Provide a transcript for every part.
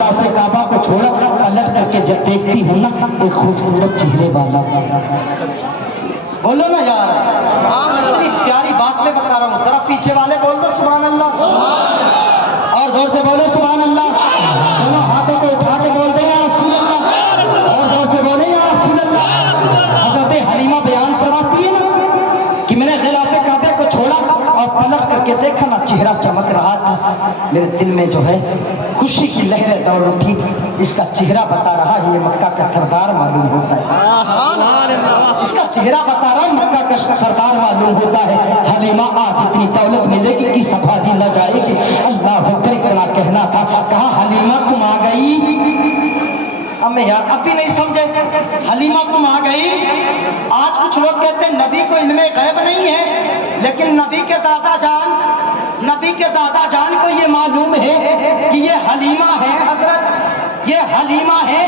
से काबा को छोड़ा पलट करके जब देखती हूँ ना एक खूबसूरत चेहरे वाला। बोलो ना यार, इतनी प्यारी बात मैं बता रहा हूँ, जरा पीछे वाले बोल दो सुभान अल्लाह, और जोर से बोलो सुभान अल्लाह। दोनों हाथों को उठा के बोल दे या रसूल अल्लाह, और जोर से बोले या रसूल अल्लाह। हज़रत हलीमा बयान फरमाती है ना कि मैंने गिलाफ़े काबे को छोड़ा और पलट करके देखा ना चेहरा चमक रहा था, मेरे दिल में जो है खुशी की लहरें दौड़ उठी। इसका चेहरा बता रहा है ये मक्का का सरदार मालूम होता है, इसका चेहरा बता रहा है मक्का का सरदार मालूम होता है। हलीमा आज इतनी दौलत मिलेगी कि सफादी न जाएगी। अल्लाह अकबर इतना कहना था, कहा हलीमा तुम आ गई। अब मैं यार अब भी नहीं समझे, हलीमा तुम आ गई। आज कुछ लोग कहते हैं नबी को इल्मे गैब नहीं है, लेकिन नबी के दादा जान को ये मालूम है कि ये हलीमा है हजरत, ये हलीमा है।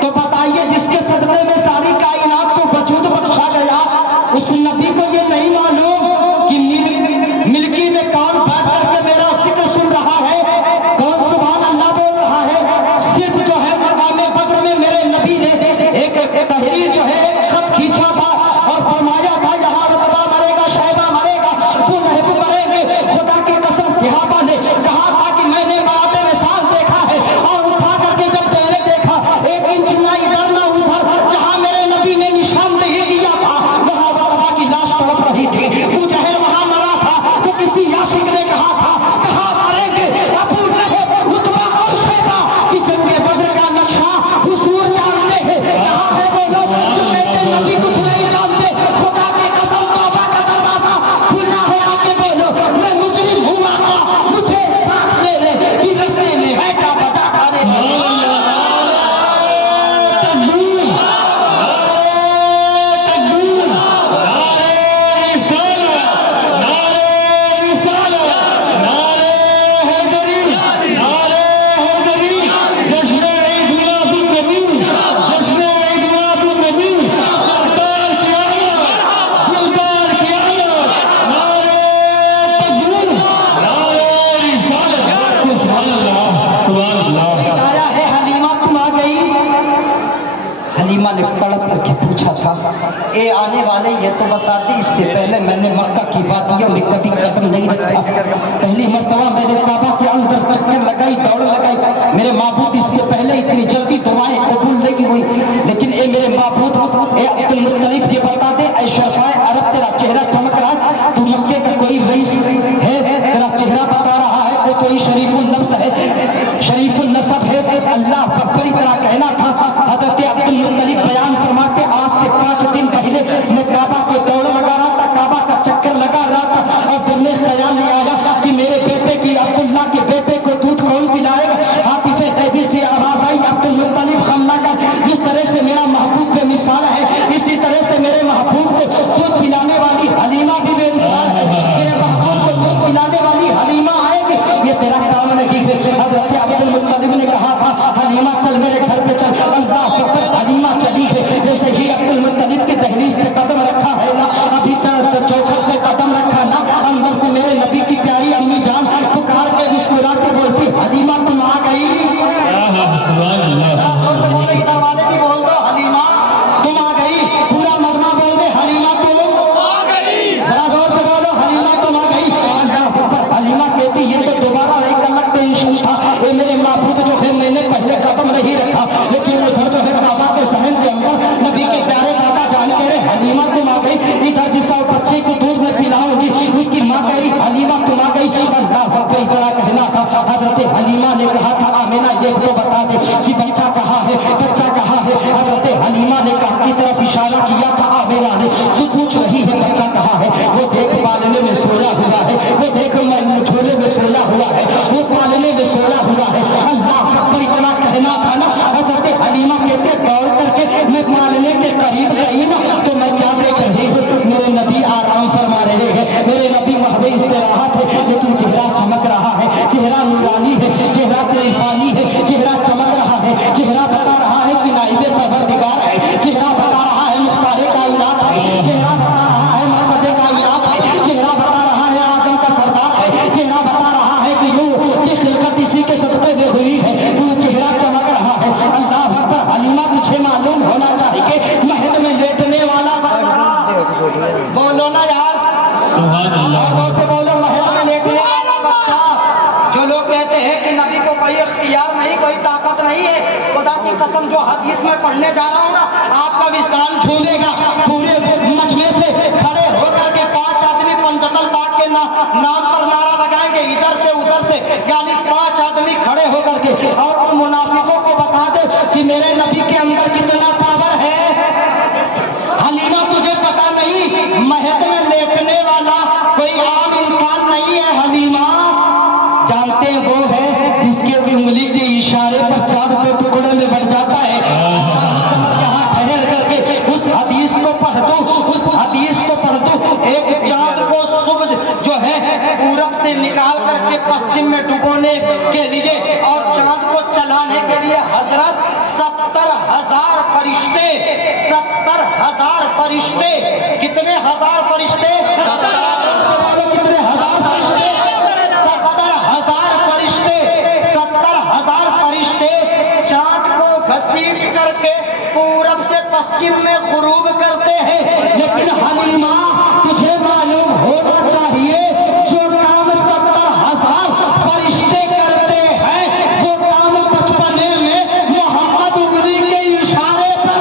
तो बताइए जिसके सजदे में सारी कायनात को वजूद बख्शा गया, उस नबी को ये नहीं मालूम कि मिल्की में कौन बैठ करके मेरा जिक्र सुन रहा है, कौन सुभान अल्लाह बोल रहा है। सिर्फ जो है मकाम बद्र में मेरे नबी ने एक तहरीर जो है एक खत खींचा था और फरमाया था यहाँ रतबा मरेगा, शैबा मरेगा, बुलहब मरेंगे। खुदा की कसम सहाबा ने कहा था कि मैंने बात में साफ देखा है, और उठा करके जब मैंने देखा एक इंच ना इधर ना उधर, जहाँ मेरे नबी ने निशानदेही किया था वहाँ रतबा की लाश तड़प रही थी। तू जहर वहाँ मरा था तो किसी याशिक ने कहा था कहाँ मरेंगे अबू लहब, रुतबा और शैबा की जंगे बद्र का नक्शा हुजूर जानते हैं कहाँ है वो लोग जो कहते नबी कुछ नहीं जानते। खुदा की कसम तौबा का दरवाजा खुला है, आके बोलो मैं मुजरिम हूँ आका, मुझे साथ ले ले कि रस्ते में है क्या बचा खाने आया है। हलीमा तुम आ गई। हलीमा ने तड़प करके पूछा था ए आने वाले ये तो बता दी, इससे पहले मैंने मक्का की वादियों में कभी कदम नहीं रखा। पहली मर्तबा मैंने काबा के अंदर चक्कर लगाई, दौड़ लगाई। मेरे माबूद इससे पहले इतनी जल्दी दुआएं कबूल नहीं हुई, लेकिन ए मेरे माबूद ए अब्दुल मुत्तलिब ये बता दे ऐ शफ़ाए अरब तेरा चेहरा चमक रहा है, तू मक्के का कोई रईस है, तेरा चेहरा बता रहा है वो कोई शरीफुल नफ्स है, शरीफुल नसब है। अल्लाह अकबर इतना कहना था। हज़रत अब्दुल मुत्तलिब बयान फरमाते आज से 5 दिन पहले मैं काबा को दौड़ लगा रहा था, काबा का चक्कर लगा रहा था, और दिल में ख्याल नहीं आया कि मेरे बेटे की अब्दुल्ला के बेटे को दूध कौन पिलाएगा। हाफिज़े तैबी से आवाज आई अब्दुल मुत्तलिब खम्मा का, जिस तरह से मेरा महबूब बेमिसाल है इसी तरह से मेरे महबूब को दूध पिलाने वाली हलीमा भी बेमिसाल है। मेरे महबूब को दूध पिलाने वाली हलीमा आएगी, ये तेरा काम नहीं है। हज़रत अब्दुल मुत्तलिब ने कहा था हलीमा चल मेरे घर पे चल। अल्लाह अकबर, हलीमा चली है। जैसे ही अब्दुल मुत्तलिब की दहलीज पे कदम रखा है ना, अभी तक चौखट पे कदम रखा ना, अंदर से मेरे नबी की प्यारी अम्मी जान पुकार के मुस्कुरा के बोलती हलीमा तुम आ गई। इधर वाले भी बोल दो हलीमा तुम आ गई, पूरा मजमा बोल दे हलीमा तुम आ गई, जरा जोर से बोलो हलीमा तुम आ गई। अल्लाह अकबर। हलीमा कहती ये तो दोबारा एक अलग टेंशन था, ये मेरे माबूद जो है मैंने पहले कदम नहीं रखा, लेकिन उधर जो है काबा के सहन के अंदर नबी के प्यारे दादा जान कह रहे हलीमा तुम आ गई। इधर जिस बच्चे को दूध में पिलाऊंगी उसकी माँ कह रही हलीमा तुम आ गई। अल्लाह अकबर बड़ा कहना था। हजरत हलीमा ने कहा था आमिना ये तो बता दे कि बच्चा कहाँ है, बच्चा कहाँ है। हजरत हलीमा ने कहा की तरफ इशारा किया था आमिना ने, तू पूछ रही है बच्चा कहाँ है, वो देख पालने में सोया हुआ है, वो देख झोले में सोया हुआ है, वो पालने में सोया हुआ है। अल्लाह अकबर इतना कहना था ना। हजरत हलीमा कहते दौड़ करके मैं पालने के करीब गई ना तो मैं क्या देख रही हूँ, मेरे नबी आराम फरमा रहे हैं, मेरे नबी महबे इस्तिराहत है, लेकिन चेहरा चमक रहा है, चेहरा नूरानी है, चेहरा کوئی اختیار نہیں، کوئی طاقت نہیں ہے، خدا کی قسم جو حدیث میں پڑھنے جا رہا ہوں نا، آپ کا وستان جھولے گا۔ پورے مجمع سے کھڑے ہو کر کے 5 آدمی پنجتل پاک کے نام پر نعرہ لگائیں گے، ادھر سے ادھر سے، یعنی 5 آدمی کھڑے ہو کر کے، اور ان منافقوں کو بتا دے کہ میرے نبی کے اندر کتنا پاور ہے۔ حلیمہ تجھے پتا نہیں، مہد میں لیٹنے والا کوئی عام انسان نہیں ہے۔ حلیمہ جانتے ہیں وہ ہے جس کے انگلی کے اشارے پر چاند کے ٹکڑے میں بڑھ جاتا ہے۔ یہاں ٹھہر کر کے اس حدیث کو پڑھ دو، اس حدیث کو پڑھ دو۔ ایک چاند کو صبح جو ہے پورب سے نکال کر کے پشچم میں ڈبونے کے لیے اور چاند کو چلانے کے لیے حضرت 70,000 فرشتے، 70,000 فرشتے، کتنے ہزار فرشتے؟ 70,000 فرشتے، 70,000 فرشتے، 70,000 فرشتے چاند کو گھسیٹ کر کے پورب سے پشچم میں غروب کرتے ہیں۔ لیکن حلیمہ تجھے معلوم ہونا چاہیے جو کام 70,000 فرشتے کرتے ہیں وہ کام بچپنے میں محمد انگلی کے اشارے پر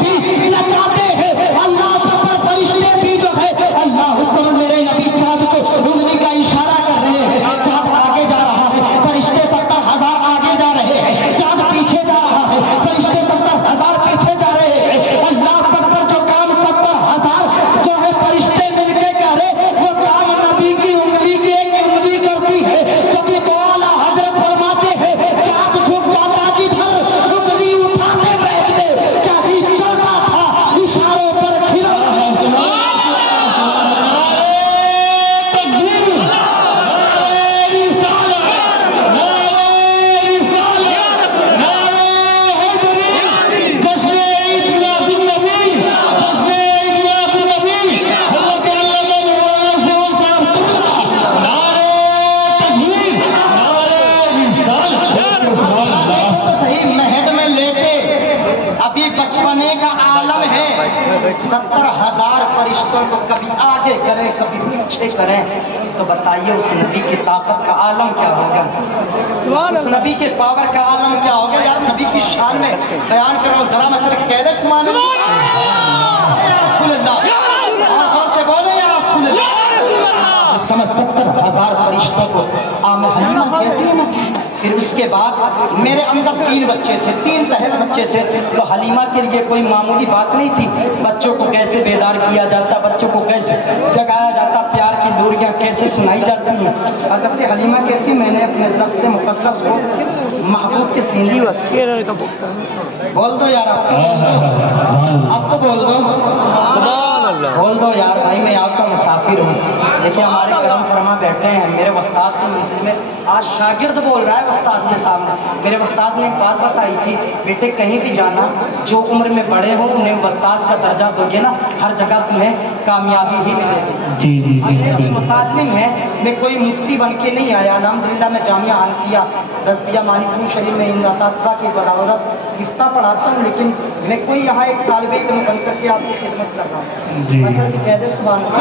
بھی نچاتے ہیں۔ اللہ پر فرشتے بھی جو ہے اللہ حسن میرے نبی چاند کو انگلی کا اشارہ کر رہے ہیں، چاند آگے جا رہا ہے، فرشتے 70,000 آگے جا رہے ہیں، چاند پیچھے جا رہا ہے، فرشتے 70,000 پیچھے جا رہے ہیں۔ اللہ پر جو کام 70,000 جو ہے فرشتے مل کے کر رہے وہ کام نبی کی انگلی کی ایک انگلی کرتی ہے۔ کبھی تو اعلیٰ حضرت فرماتے ہیں چاند جھک جاتا جدھر انگلی اٹھاتے بیٹھتے، کیا بھی چلتا تھا اشاروں پر کھلا بچپنے کا عالم ہے۔ 70,000 فرشتوں کو کبھی آگے کریں کبھی پیچھے کریں تو بتائیے اس نبی کی طاقت کا عالم کیا ہوگا، اس نبی کے پاور کا عالم کیا ہوگا۔ یار نبی کی شان میں بیان کرو، ذرا مچل کے کہہ دے سبحان اللہ، رسول اللہ، اور سے بولے یا رسول اللہ۔ سمجھ 70,000 فرشتوں کو عام حلیمہ کہتی ہے نا۔ پھر اس کے بعد میرے اندر 3 بچے تھے، 3 پہل بچے تھے، تو حلیمہ کے لیے کوئی معمولی بات نہیں تھی۔ بچوں کو کیسے بیدار کیا جاتا، بچوں کو کیسے جگایا جاتا، پیار کی لوریاں کیسے سنائی جاتی ہیں۔ حضرت حلیمہ کہتی میں نے اپنے دست مقدس کو محبوب کے سینے بول دو یار، اب تو بول دو، بول دو یار بھائی، میں آپ کا مسافر ہوں۔ دیکھیں ہمارے کرم فرما بیٹھے ہیں میرے استاد کی منزل میں، آج شاگرد بول رہا ہے استاد کے سامنے۔ میرے استاد نے ایک بات بتائی تھی، بیٹے کہیں بھی جانا، جو عمر میں بڑے ہو انہیں استاد کا درجہ دو گے نا، ہر جگہ تمہیں کامیابی ہی ملے گی۔ متعلم ہے، میں کوئی مفتی بن کے نہیں آیا، الحمدللہ میں جامعہ حنفیہ رضویہ مانیپور شریف میں ان اساتذہ کی بدولت ہفتہ پڑھاتا ہوں، لیکن میں کوئی یہاں ایک طالب علم بن کر کے آپ کی خدمت کر رہا ہوں۔ اچھا کہ کہہ دے سبحان اللہ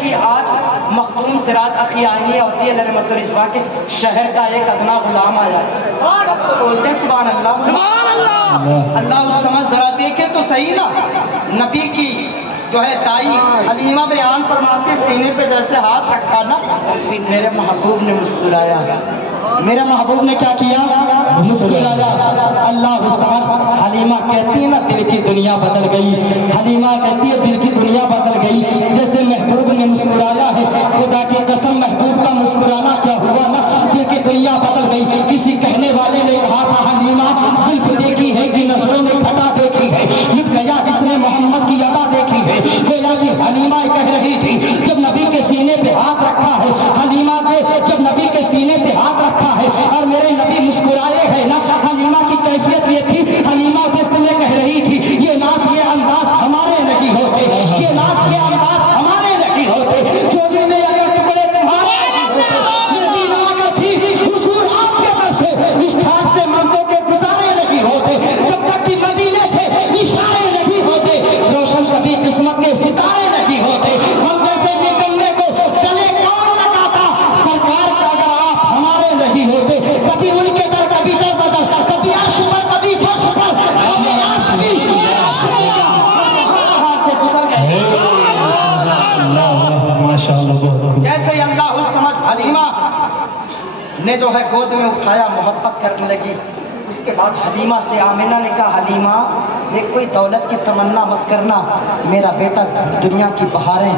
کہ آج مخدوم سراج اخیانی عطیہ رحمت الرضا کے شہر کا ایک ادنا غلام آیا، بولتے سبحان اللہ، سبحان اللہ۔ اللہ سمجھ ذرا دیکھے تو صحیح نا، نبی کی جو ہے دائی حلیمہ بیان فرماتے سینے پہ جیسے ہاتھ رکھا نا، میرے محبوب نے مسکرایا، میرے محبوب نے کیا کیا، مسکرایا۔ اللہ سمجھ حلیمہ کہتی ہے نا دل کی دنیا بدل گئی، حلیمہ کہتی ہے دل کی دنیا بدل گئی، جیسے محبوب نے مسکرایا ہے، خدا کی قسم محبوب کا مسکرانا کیا ہوا نا، دل کی دنیا بدل گئی۔ کسی کہنے والے نے کہا تھا حلیمہ صرف دیکھی ہے کہ نظروں نے گھٹا دیکھی ہے، لکھ گیا جس نے محمد کی ادا دیکھی ہے۔ گویا کہ حلیمہ کہہ رہی تھی جب نبی کے سینے پہ ہاتھ رکھا ہے، حلیمہ کے جب نبی کے سینے پہ ہاتھ رکھا ہے اور میرے نبی مسکرائے ہیں نا، حلیمہ کی کیفیت یہ تھی، حلیمہ بس میں کہہ رہی تھی یہ ناز یہ انداز ہمارے نہیں ہوتے، یہ ناز یہ انداز ہمارے نہیں ہوتے، ने जो है गोद में उठाया, मोहब्बत करने लगी। उसके बाद हलीमा से आमिना ने कहा, हलीमा देख कोई दौलत की तमन्ना मत करना, मेरा बेटा दुनिया की बहारें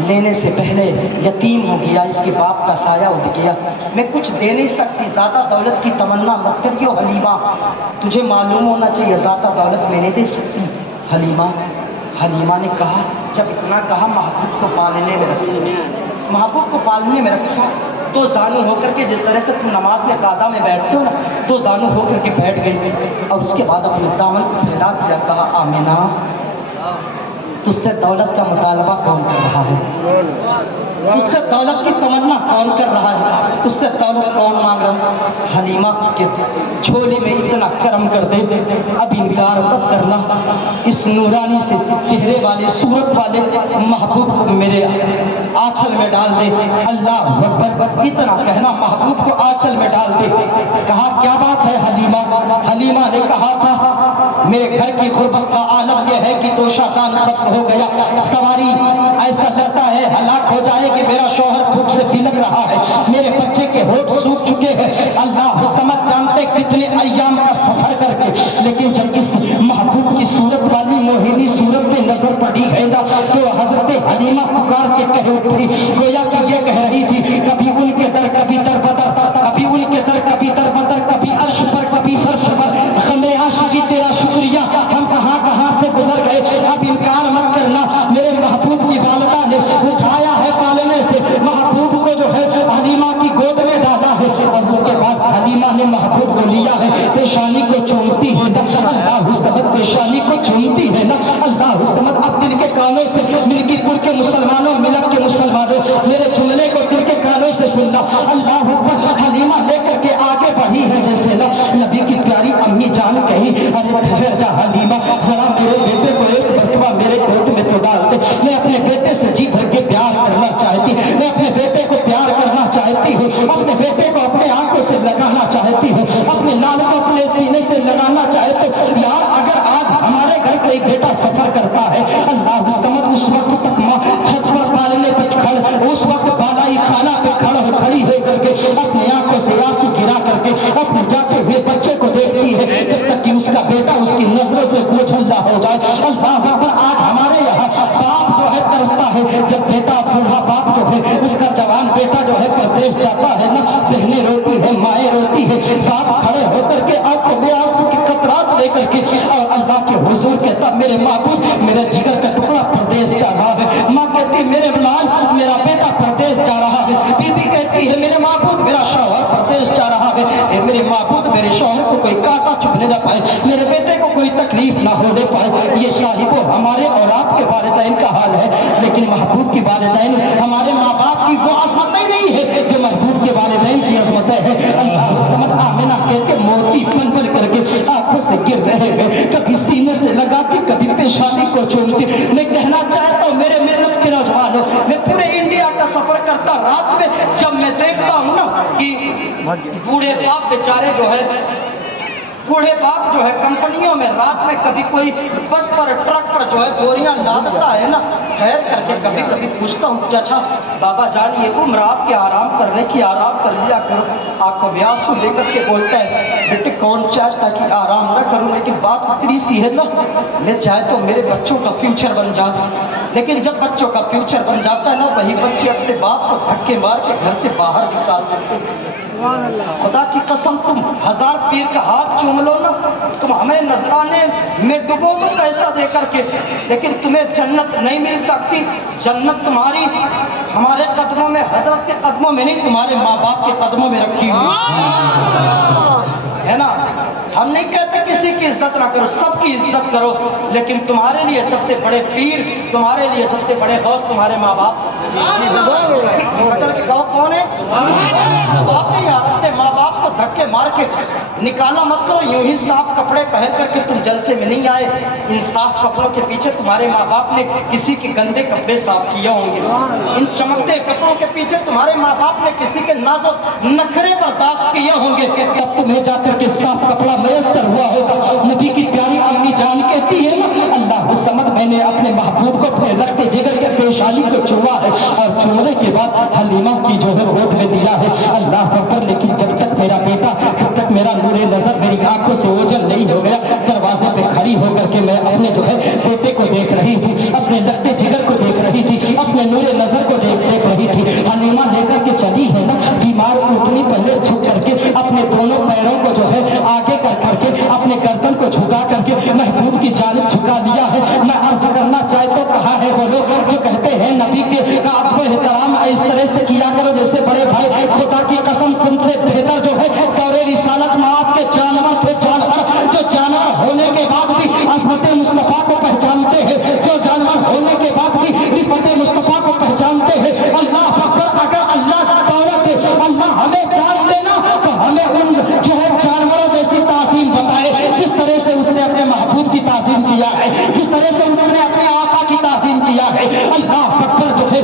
लेने से पहले यतीम हो गया, इसके बाप का साया उठ गया, मैं कुछ दे नहीं सकती, ज़्यादा दौलत की तमन्ना मत करियो हलीमा, तुझे मालूम होना चाहिए ज़्यादा दौलत मैं नहीं दे सकती। हलीमा ने कहा, जब इतना कहा महबूब को पालने में रखो, महबूब को पालने में रखो, तो जानू होकर के जिस तरह से तुम नमाज में कादा में बैठते हो ना, तो जानू होकर के बैठ गई और उसके बाद अपने दामन को फैला दिया, कहा आमिना तुझसे दौलत का मुतालबा कौन कर रहा है, तुझसे दौलत की तमन्ना कौन कर रहा है, तुझसे दौलत कौन मांग रहा है। हलीमा के झोली में इतना करम कर दे, अब इनकार मत करना, इस नूरानी से चेहरे वाले सूरत वाले महबूब को मेरे आंचल में डाल दे। अल्लाह अकबर, इतना कहना महबूब को आंचल में डाल दे। कहा क्या बात है हलीमा ने कहा था मेरे घर की गुर्बत का आलम यह है कि तोशादान खत्म हो गया, सवारी ऐसा लगता है हलाक हो जाएगी, मेरा शौहर भूख से बिलक रहा है, मेरे बच्चे के होठ सूख चुके हैं, अल्लाह समझ जानते कितने अय्याम का सफर करके, लेकिन जब इस महबूब की सूरत वाली मोहिनी सूरत में नजर पड़ी है ना, तो हजरत हलीमा पुकार के कह उठी, गोया कि ये कह रही थी कभी उनके दर कभी दर बदर, कभी उनके दर कभी दर बदर, कभी अर्श पर कभी फर्श पर, हमें आशिकी तेरा शुक्रिया, हम कहां कहां से गुजर गए, अब इनकार मत करना। मेरे महबूब की वालिदा ने उठाया है पालने से, महबूब को जो है हलीमा की गोद में डाला है और उसके बाद हलीमा ने महबूब को लिया है, पेशानी को चूमती है ना, अल्लाह समद पेशानी को चूमती है ना, अल्लाह समद। अब दिल के कानों से मिल्कीपुर के मुसलमानों, मिलक के मुसलमानों, मेरे जुमले को दिल के कानों से सुनना। अल्लाह हलीमा लेकर के आगे बढ़ी है जैसे ना नबी की प्यारी अम्मी जान कही, अरे ठहर जा हलीमा, जरा मेरे बेटे को एक मरतबा मेरे गोद में तो डाल दे, मैं अपने बेटे से जी भर के प्यार करना चाहती, मैं अपने बेटे को प्यार करना चाहती हूँ, अपने बेटे को अपने आंखों से लगाना चाहती हूँ, अपने लाल को अपने सीने से लगाना चाहती हूँ। यार अगर आज हमारे घर कोई बेटा सफर करता है, अल्लाह समझ उस वक्त तक माँ छत पर पालने पर खड़, उस वक्त बालाई खाना पे खड़ी हो करके अपनी आंखों से आंसू गिरा करके अपने जाते हुए बच्चे को देखती है, जब तक कि उसका बेटा उसकी नजरों से बोझल हो जाए। अल्लाह आज हमारे यहाँ बाप जो है तरसता है, जब बेटा बूढ़ा बाप जो है उसका जवान बेटा जो है परदेश जाता है ना, बहनें रोती है, माएँ रोती है, बाप खड़े होकर के आंखों में आंसू की कतरात लेकर के और अल्लाह के हुजूर कहता मेरे माबूद मेरे जिगर का टुकड़ा परदेश जा रहा है, माँ कहती मेरे लाल मेरा बेटा परदेश जा रहा है, बीबी कहती है मेरे माबूद मेरा शौहर परदेश जा रहा है, मेरे माबूद मेरे शौहर को कोई कांटा चुभने न पाए, मेरे बेटे को कोई तकलीफ ना होने पाए। ये साहिबो हमारे और आपके वालिदैन का हाल है, लेकिन महबूब की वालिदैन हमारे माँ बाप की वो अजमत ही नहीं है जो महबूब के वालिदैन की अजमत है। अल्लाह समझ आमिना कहते मोती बन बन करके आंखों से गिर रहे हैं, कभी सीने से लगा के कभी पेशानी को चूमती। मैं कहना चाहता हूँ मेरे मेहनत के नौजवानों, मैं पूरे इंडिया का सफर करता, रात में जब मैं देखता हूँ ना कि बूढ़े बाप बेचारे जो है बूढ़े बाप जो है कंपनियों में रात में कभी कोई बस पर ट्रक पर जो है बोरियां लादता है ना, खैर करके कभी कभी पूछता हूँ चाचा बाबा जान ये उम्र आपके आराम करने की, आराम कर लिया करो, आंखों में आंसू लेकर के बोलता है बेटे कौन चाहता कि आराम न करूँ, लेकिन बात इतनी सी है ना, मैं चाहे तो मेरे बच्चों का फ्यूचर बन जाए, लेकिन जब बच्चों का फ्यूचर बन जाता है ना वही बच्चे अपने बाप को धक्के मार के घर से बाहर निकाल देते। खुदा की कसम तुम 1000 पीर का हाथ चूम लो ना, तुम हमें नजराने में डुबो तो पैसा दे करके, लेकिन तुम्हें जन्नत नहीं मिल सकती। जन्नत तुम्हारी हमारे कदमों में, हजरत के कदमों में नहीं, तुम्हारे माँ बाप के कदमों में रखी हुई है ना। हम नहीं कहते किसी की इज्जत ना करो, सबकी इज्जत करो, लेकिन तुम्हारे लिए सबसे बड़े पीर, तुम्हारे लिए सबसे बड़े गौस तुम्हारे माँ बाप। चल के गाँव कौन है? बाप नहीं यार, अपने माँ बाप को धक्के मार के निकाला मत करो। यूं ही साफ कपड़े पहन करके तुम जलसे में नहीं आए, इन साफ कपड़ों के पीछे तुम्हारे माँ बाप ने किसी के गंदे कपड़े साफ किए होंगे, इन चमकते कपड़ों के पीछे तुम्हारे माँ बाप ने किसी के नाजुक नखरे बर्दाश्त किए होंगे, तब तुम्हें जाकर के साफ कपड़ा मयसर हुआ होगा। नबी की प्यारी अम्मी जान कहती है ना अल्लाह समझ मैंने अपने महबूब को अपने रखते जिगर के पेशानी को छुआ है और छूने के बाद हलीमा की जो है गोद में दिया है। अल्लाह अकबर, लेकिन से ओझल नहीं हो गया। दरवाजे पे खड़ी होकर के मैं अपने जो है बेटे को देख रही थी, अपने लगते जिगर को देख रही थी, अपने नूरे नजर को देख रही थी। हलीमा लेकर के चली है ना, बीमार ऊँटनी पहले झुक करके अपने दोनों पैरों को जो है आगे कर करके अपने गर्दन को झुका करके महबूब की जानिब झुका लिया है। मैं अर्ज करना चाहे तो कहा है वो लोग जो कहते हैं नबी के अदब एहतराम इस तरह से किया करो जैसे बड़े भाई। खुदा की कसम तुमसे बेहतर जो है दौरे रिसालत में आपके जानवर थे, जानवर जो जानवर होने के बाद भी अज़मत मुस्तफा को पहचानते हैं, जो जानवर होने के बाद भी रिफत मुस्तफा को पहचानते हैं। अल्लाह अकबर, अगर अल्लाह का दौलत है, अल्लाह हमें जान देना तो हमें उन जो है जानवरों जैसी ताज़ीम बताए जिस तरह से उसने अपने महबूब की ताज़ीम किया है, जिस तरह से उसने अपने आका की ताज़ीम किया है। अल्लाह अकबर जो है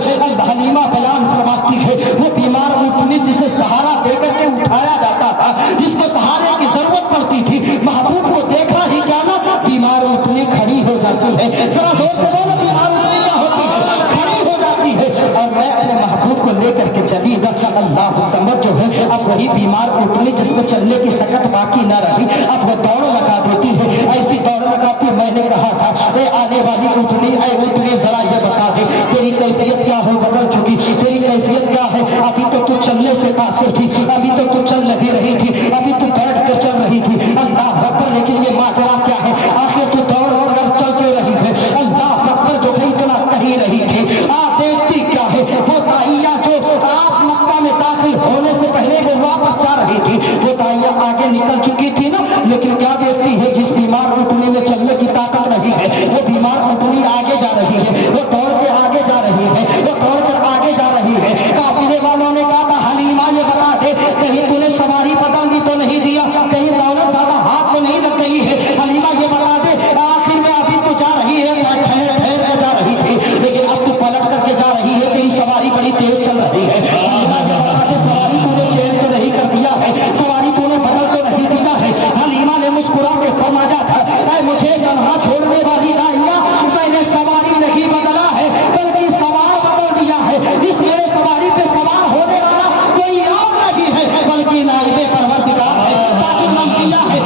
हलीमा बयान फरमाती है वो बीमार ऊँटनी जिसे सहारा देकर के उठाया जाता था, जिसको सहारे की जरूरत पड़ती थी, महबूब को देखा ही क्या ना बीमार ऊँटनी खड़ी हो जाती है। जरा जोर से बोलो, बीमार ऊँटनी क्या होती है? खड़ी हो जाती है। और मैं अपने महबूब को लेकर के चली ना, अल्लाह समझ जो है अब वही बीमार ऊँटनी जिसको चलने की सकत बाकी न रही, अब वो दौड़ लगा देती है। ऐसी दौड़ लगाती, मैंने कहा था ए आने वाली ऊँटनी, ऐ ऊँटनी जरा ये बता दे तेरी कैफियत क्या हो बदल चुकी, तेरी कैफियत क्या है? अभी तो तू चलने से कासिर थी, अभी तो तू चल नहीं रही थी, अभी तू बैठ कर चल रही थी। अल्लाह अकबर, लेकिन ये माजरा क्या है? आखिर तू दौड़ कर चल क्यों रही है? अल्लाह अकबर जो है इतना कही रही थी। आप देखती क्या है वो दाइया जो आप मक्का में दाखिल होने से पहले वो वापस जा रही थी, वो दाइया आगे निकल चुकी थी ना, लेकिन क्या देखती है जिस बीमार ऊँटनी में चलने की ताकत नहीं है वो बीमार ऊँटनी आगे जा रही है, वो दौड़ के आगे जा रही है, वो दौड़ कर आगे जा रही है। काफिले वालों ने कहा था हलीमा ये बता दे कहीं तूने सवारी बदल दी तो नहीं दिया, कहीं दौलत ज्यादा हाथ तो नहीं लग गई है? हलीमा ये बता दे आखिर में अभी तो जा रही है, ठहर ठहर के जा रही थी, लेकिन अब तू पलट करके जा रही है, तेरी सवारी बड़ी तेज चल रही है। हलीमा ये बता दे सवारी तूने चेंज तो नहीं कर दिया है, सवारी तूने बदल तो नहीं दिया है? हलीमा ने मुस्कुरा के फरमाया था ऐ मुझे यहाँ छोड़ने वाली दाइया, मैंने सवारी नहीं बदला है बल्कि सवार बदल दिया है। इस मेरे सवारी पे सवार होने वाला कोई और नहीं है बल्कि नाइबे परवरदिगार है, ताकि नबिया है,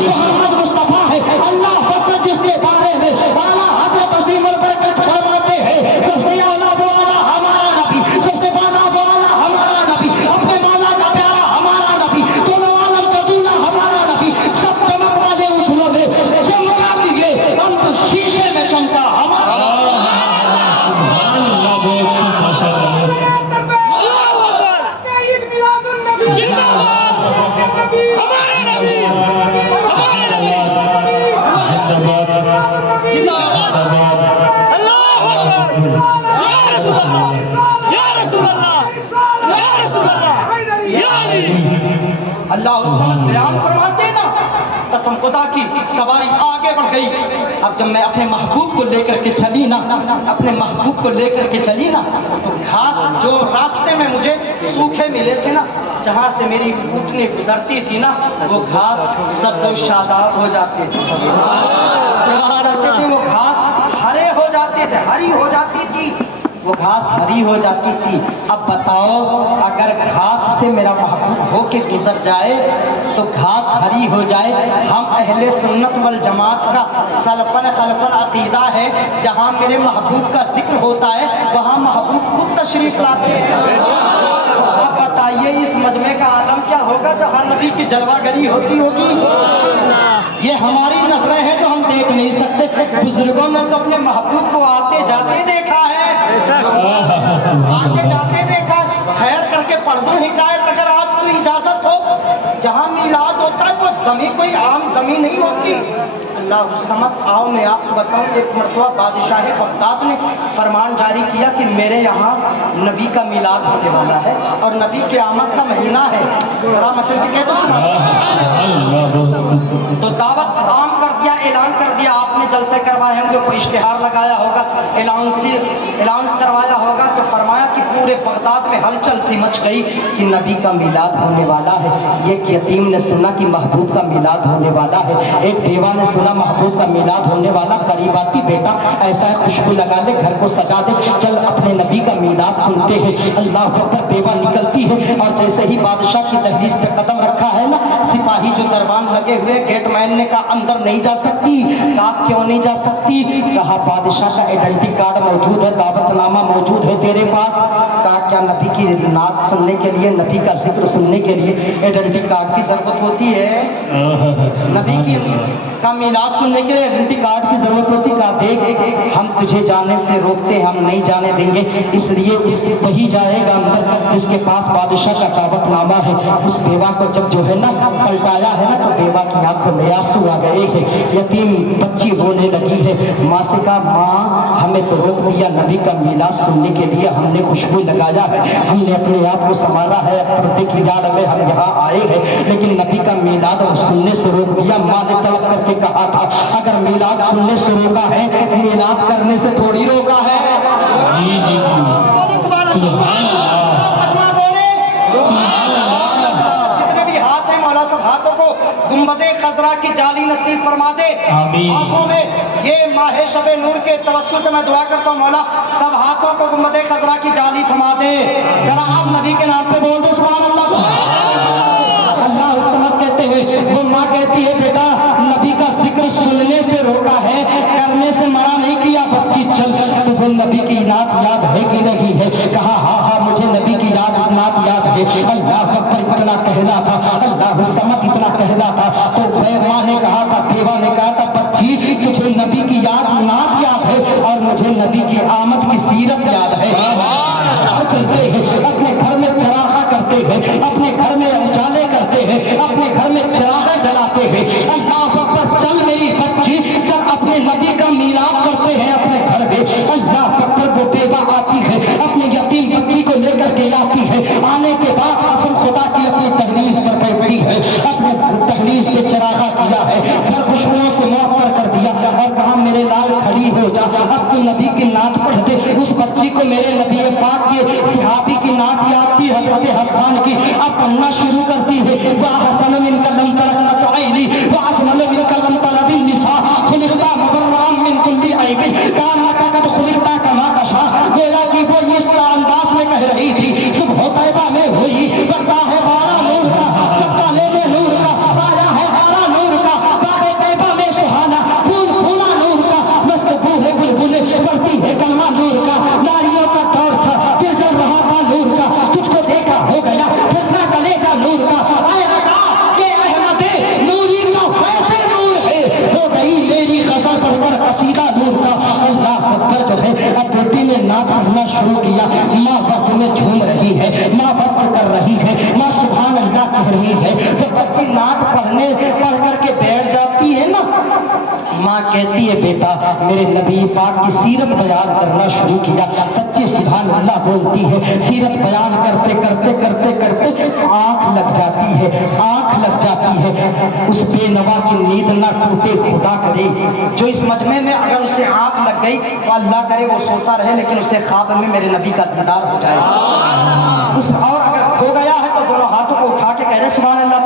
मोहम्मद मुस्तफा है। अल्लाह अकबर, जिसके बारे में आला हज़रत अज़ीमुल बरकत फरमाते हैं सबसे आला वो आला हमारा नबी, सबसे बाला वो आला हमारा नबी, अपने मौला का प्यारा हमारा नबी, दोनों आलम का दूल्हा हमारा नबी, सब चमक वाले उछलों में चमका दिए, अंत शीशे में चमका हमारा। अल्लाह बयान फरमाते ना, कसम खुदा की सवारी आगे बढ़ गई। अब जब मैं अपने महबूब को लेकर के चली ना, अपने महबूब को लेकर के चली ना, तो घास जो रास्ते में मुझे सूखे मिले थे ना, जहाँ से मेरी ऊँटनी गुजरती थी ना, वो घास सब शादाब हो जाते थे, वो घास हरे हो जाते थे, हरी हो जाती थी, वो घास हरी हो जाती थी। अब बताओ अगर घास से मेरा महबूब हो के गुजर जाए तो घास हरी हो जाए। हम अहले सुन्नत वल जमात का सलफन खलफन अकीदा है, जहाँ मेरे महबूब का जिक्र होता है वहाँ महबूब खुद तशरीफ लाते हैं। अब बताइए इस मजमे का आलम क्या होगा जहाँ नबी की जलवागरी होती होगी? ये हमारी नजरें हैं जो हम देख नहीं सकते। बुजुर्गों ने तो अपने महबूब को आते जाते देखा है, आते जाते देखा। खैर करके पढ़ दो हिकायत अगर आपको इजाजत हो। जहाँ मीलाद होता है वो जमीन कोई आम जमीन नहीं होती। अल्लाह समझ आओ मैं आपको बताऊं, एक मरतबा बादशाह बगदाद ने फरमान जारी किया कि मेरे यहाँ नबी का मिलाद होने वाला है और नबी के आमद का महीना है। तो दावत आम कर दिया, ऐलान कर दिया, आपने जलसे करवाए होंगे, कोई इश्तिहार लगाया होगा, अनाउंस करवाया होगा, तो फरमाया कि पूरे बगदाद में हलचल सी मच गई कि नबी का मिलाद होने वाला है। एक यतीम ने सुना कि महबूब का मिलाद होने वाला है, एक बेवा ने सुना महबूब का मिलाद होने वाला, करीब आती बेटा ऐसा है खुशबू लगा ले, घर को सजा दे, चल अपने नबी का मिलाद सुनते हैं। अल्लाह अकबर, बेवा निकलती है और जैसे ही बादशाह की दहलीज पे कदम रखा है ना, सिपाही शाही जो दरबान लगे हुए, गेट मैन ने कहा अंदर नहीं जा सकती। कहा क्यों नहीं जा सकती? कहा बादशाह का आइडेंटिटी कार्ड मौजूद है, दावतनामा मौजूद है तेरे पास। कहा क्या नबी की नात सुनने के लिए, नबी का जिक्र सुनने के लिए आइडेंटिटी कार्ड की जरूरत होती है? नबी की का मीलाद सुनने के लिए आइडेंटिटी कार्ड की जरूरत होती? कहा देख हम तुझे जाने से रोकते हैं, हम नहीं जाने देंगे, इसलिए उस वही जाएगा अंदर जिसके पास बादशाह का दावतनामा है। उस बेवा को जब जो है ना पलटाया है ना, तो बेवा की आंखों में आंसू आ गए हैं। यतीम बच्ची रोने लगी है। माँ से कहा माँ हमें तो रोक दिया नबी का मीलाद सुनने के लिए, हमने खुशबू लगाया है, हमने अपने आप को संभाला है, पर्दे की याद में हम यहाँ आए हैं, लेकिन नबी का मीलाद सुनने से रोक दिया। माँ ने तड़प करके कहा था अगर मीलाद सुनने से रोका है, मीलाद करने से थोड़ी रोका है। जी जी जितने भी हाथ हैं मौला सब हाथों को गुंबदे खजरा की जाली नसीब फरमा दे। आंखों में ये माह शबे नूर के तवस्सुल से मैं दुआ करता हूँ मौला सब हाथों को गुंबदे खजरा की जाली थमा दे। जरा आप नबी के नाम पे बोल दो सुभान अल्लाह। अल्लाह उस समझ कहते हैं, वो माँ कहती है बेटा नबी का जिक्र सुनने से रोका है, करने से मना नहीं किया। बच्ची चल तुझे नबी की नात है कि नहीं है? कहा हाँ हाँ मुझे नबी की नात याद है। अल्लाह अकबर इतना कहना था, अल्लाह समद इतना कहना था, तो माँ ने कहा था, बेवा ने कहा था बच्ची तुझे नबी की नात याद है और मुझे नबी की आमद की सीरत याद है। चलते हैं अपने घर में चरागा करते हैं, अपने घर में उजाले करते हैं, अपने घर में चरागा जलाते हैं। अल्लाह अकबर चल मेरी बच्ची जब अपने नबी का मीलाद करते हैं अपने घर में, अल्लाह अकबर वो बेवा आती है अपने यतीम बच्ची को लेकर के आती है। आने के बाद असम खुदा की अपनी तहरीज पर बैठी है, अपने तहरीज पे चरागा किया है, घर खुशबुओं से मुअत्तर कर दिया और कहा मेरे लाल खड़ी हो जा, अब तू नबी की नात पढ़ दे। उस बच्ची को मेरे नबी पाक के सहाबी की नात याद थी, हजरत हसन की। अब पढ़ना शुरू करती है, वाह हसन मिन कलम तरकना तो आईली वाह अजमल मिन कलम तलबिन निसा खुलिकता मुबर्राम मिन कुल्ली ऐबी काना का कद खुलिकता कमा कशा। गोया कि वो इस अंदाज में कह रही थी सुबह तैबा में हुई बरता है बारा नूर का, सबका लेने नूर का, आया है बारा नूर का, बागे तैबा में सुहाना फूल फूला नूर का, मस्त बूहे बुलबुले पड़ती है कलमा नूर का, नारियों का दौर था दिल जल रहा था नूर का, तुझको देखा हो गया फिरना कलेजा नूर का, आए रखा ये अहमदे नूरी का वैसे नूर है, हो गई मेरी गजल पढ़कर कसीदा नूर का। अल्लाह अकबर जो है अब बेटी ने नात पढ़ना शुरू किया। माँ वक्त में झूम रही है, माँ वक्त कर रही है, माँ सुभान अल्लाह कह रही है। जब बच्ची नात पढ़ करके बैठ जाती है ना, माँ कहती है बेटा मेरे नबी पाक की सीरत बयान करना शुरू किया। बच्ची सुभान अल्लाह बोलती है, सीरत बयान करते करते करते करते आंख लग जाती है, आंख लग जाती है। उस बेनवा की नींद ना टूटे खुदा करे। जो इस मजमे में अगर उसे आंख लग गई तो अल्लाह करे वो सोता रहे, लेकिन उसे ख्वाब में मेरे नबी का दीदार हो जाए। और अगर हो गया है तो दोनों हाथों को उठा के कह रहे सुभान अल्लाह